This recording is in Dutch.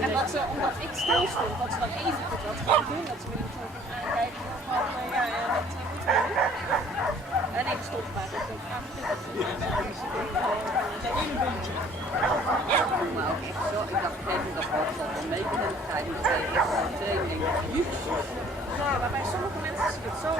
En dat ze, omdat ik stil stond, dat ze dan even goed wat ging doen, dat ze me niet zo aankijken van ja, dat moet wel. En ik stond maar dat ik maar ook echt zo, ik dacht even dat wat van mee kunnen krijgen, dat hij echt meteen denkt, ja, maar bij sommige mensen is het zo,